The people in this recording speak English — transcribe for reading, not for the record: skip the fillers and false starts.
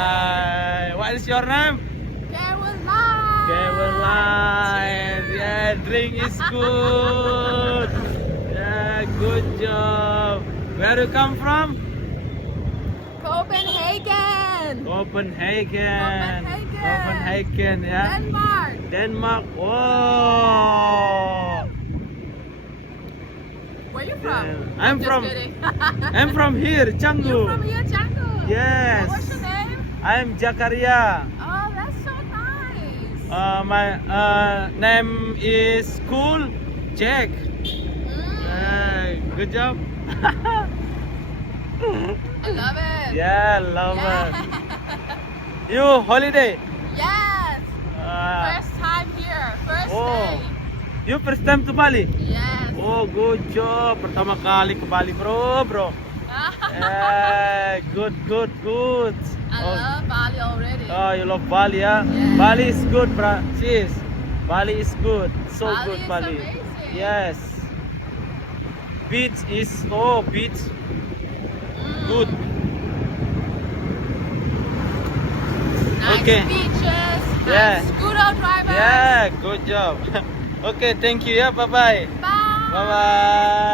Yeah. What is your name? Caroline. Caroline. Yeah, drink is good. Yeah, good job. Where you come from? Copenhagen. Copenhagen. Copenhagen. Copenhagen, yeah. Denmark. Denmark. Whoa. Where you from? Yeah. I'm Just from kidding. I'm from here, You Canggu. from here, Canggu? Yes. What's your name? I'm Jakaria. Oh, that's so nice. My name is Cool Jack. Good job. I love it. Yeah, love it. Yeah. You holiday? Yes. Uh, First time here. First oh. day. You first time to Bali? Yes. Oh, good job. Pertama kali ke Bali, bro. Good. I love Bali already. Oh, you love Bali, yeah? Yes. Bali is good, bro. Sis. Bali is good. So Bali good, is Bali. amazing. Yes. Beach is beach good. Nice Okay. beaches. Yeah. Nice scooter drivers. Yeah, good job. Okay, thank you. Yeah, bye-bye. Bye. Bye-bye.